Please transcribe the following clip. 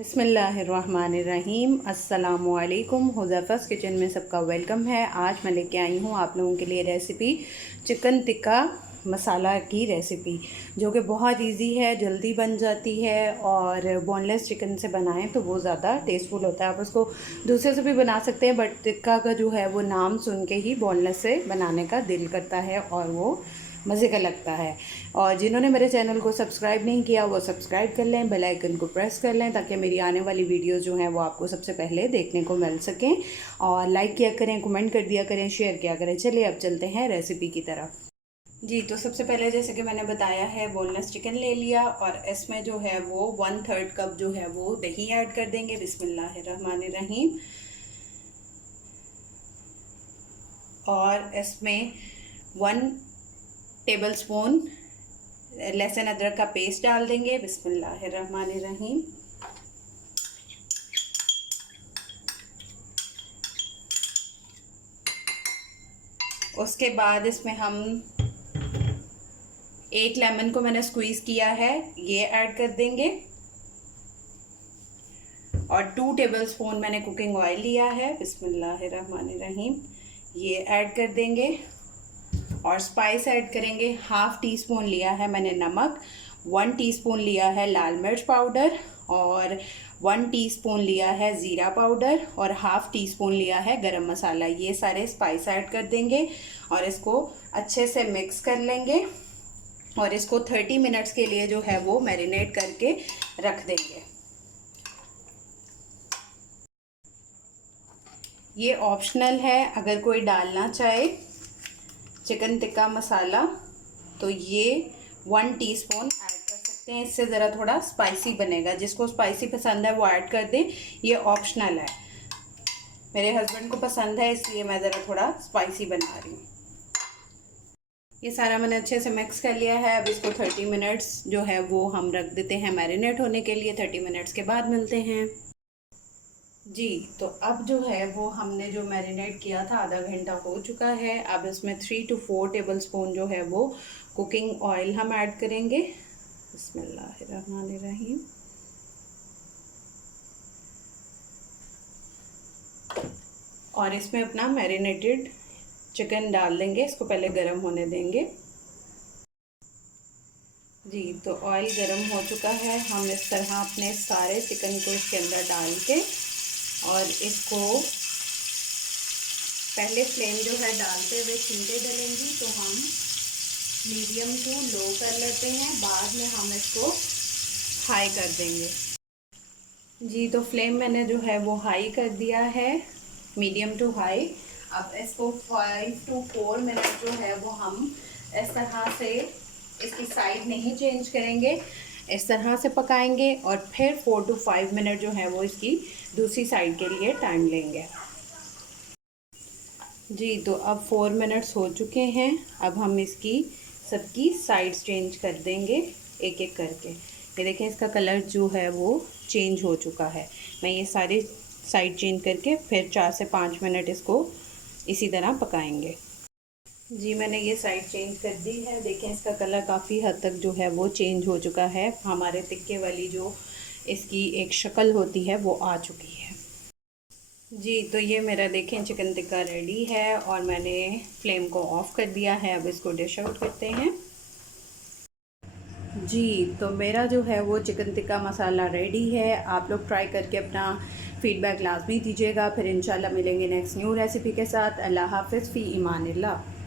बिस्मिल्लाहिर्रहमानिर्रहीम। अस्सलामुअलैकुम। हुज़ैफ़ा's किचन में सबका वेलकम है। आज मैं लेके आई हूँ आप लोगों के लिए रेसिपी चिकन टिक्का मसाला की रेसिपी, जो कि बहुत इजी है, जल्दी बन जाती है और बोनलेस चिकन से बनाएं तो वो ज़्यादा टेस्टफुल होता है। आप उसको दूसरे से भी बना सकते हैं, बट टिक्का का जो है वो नाम सुन के ही बोनलेस से बनाने का दिल करता है और वो मज़े का लगता है। और जिन्होंने मेरे चैनल को सब्सक्राइब नहीं किया वो सब्सक्राइब कर लें, बेल आइकन को प्रेस कर लें, ताकि मेरी आने वाली वीडियोस जो हैं वो आपको सबसे पहले देखने को मिल सकें। और लाइक किया करें, कमेंट कर दिया करें, शेयर किया करें। चलिए अब चलते हैं रेसिपी की तरफ। जी, तो सबसे पहले जैसे कि मैंने बताया है, बोनलेस चिकन ले लिया और इसमें जो है वो 1/3 कप जो है वो दही ऐड कर देंगे। बिस्मिल्लाहिर्रहमानिर्रहीम। और इसमें 1 टेबलस्पून लहसुन अदरक का पेस्ट डाल देंगे। बिस्मिल्लाहिर्रहमानिर्रहीम। उसके बाद इसमें हम 1 लेमन को मैंने स्क्वीज़ किया है, ये ऐड कर देंगे। और 2 टेबलस्पून मैंने कुकिंग ऑयल लिया है। बिस्मिल्लाहिर्रहमानिर्रहीम, ये ऐड कर देंगे। और स्पाइस ऐड करेंगे। 1/2 टीस्पून लिया है मैंने नमक, 1 टीस्पून लिया है लाल मिर्च पाउडर, और 1 टीस्पून लिया है ज़ीरा पाउडर, और 1/2 टीस्पून लिया है गरम मसाला। ये सारे स्पाइस ऐड कर देंगे और इसको अच्छे से मिक्स कर लेंगे। और इसको 30 मिनट्स के लिए जो है वो मैरिनेट करके रख देंगे। ये ऑप्शनल है, अगर कोई डालना चाहे चिकन टिक्का मसाला तो ये 1 टीस्पून ऐड कर सकते हैं। इससे ज़रा थोड़ा स्पाइसी बनेगा। जिसको स्पाइसी पसंद है वो ऐड कर दे, ये ऑप्शनल है। मेरे हस्बैंड को पसंद है, इसलिए मैं ज़रा थोड़ा स्पाइसी बना रही हूँ। ये सारा मैंने अच्छे से मिक्स कर लिया है। अब इसको 30 मिनट्स जो है वो हम रख देते हैं मैरिनेट होने के लिए। 30 मिनट्स के बाद मिलते हैं। जी, तो अब जो है वो हमने जो मैरिनेट किया था, आधा घंटा हो चुका है। अब इसमें 3 to 4 टेबलस्पून जो है वो कुकिंग ऑयल हम ऐड करेंगे। बिस्मिल्लाहिर्रहमानिर्रहीम। और इसमें अपना मैरिनेटेड चिकन डाल देंगे। इसको पहले गरम होने देंगे। जी, तो ऑयल गरम हो चुका है। हम इस तरह अपने सारे चिकन को इसके अंदर डाल के और इसको पहले फ्लेम जो है डालते हुए छींटे डलेंगी तो हम मीडियम टू लो कर लेते हैं। बाद में हम इसको हाई कर देंगे। जी, तो फ्लेम मैंने जो है वो हाई कर दिया है, मीडियम टू हाई। अब इसको 5 to 4 मिनट जो है वो हम इस तरह से इसकी साइड नहीं चेंज करेंगे, इस तरह से पकाएंगे। और फिर 4 to 5 मिनट जो है वो इसकी दूसरी साइड के लिए टाइम लेंगे। जी, तो अब 4 मिनट्स हो चुके हैं। अब हम इसकी सबकी साइड्स चेंज कर देंगे एक एक करके। ये देखें, इसका कलर जो है वो चेंज हो चुका है। मैं ये सारी साइड चेंज करके फिर 4 से 5 मिनट इसको इसी तरह पकाएंगे। जी, मैंने ये साइड चेंज कर दी है। देखें, इसका कलर काफ़ी हद तक जो है वो चेंज हो चुका है। हमारे टिक्के वाली जो इसकी एक शक्ल होती है वो आ चुकी है। जी, तो ये मेरा देखें चिकन टिक्का रेडी है और मैंने फ्लेम को ऑफ़ कर दिया है। अब इसको डिश आउट करते हैं। जी, तो मेरा जो है वो चिकन टिक्का मसाला रेडी है। आप लोग ट्राई करके अपना फ़ीडबैक लाजमी दीजिएगा। फिर इंशाल्लाह मिलेंगे नेक्स्ट न्यू रेसिपी के साथ। अल्लाह हाफ़िज़, फ़ी ईमानिल्लाह।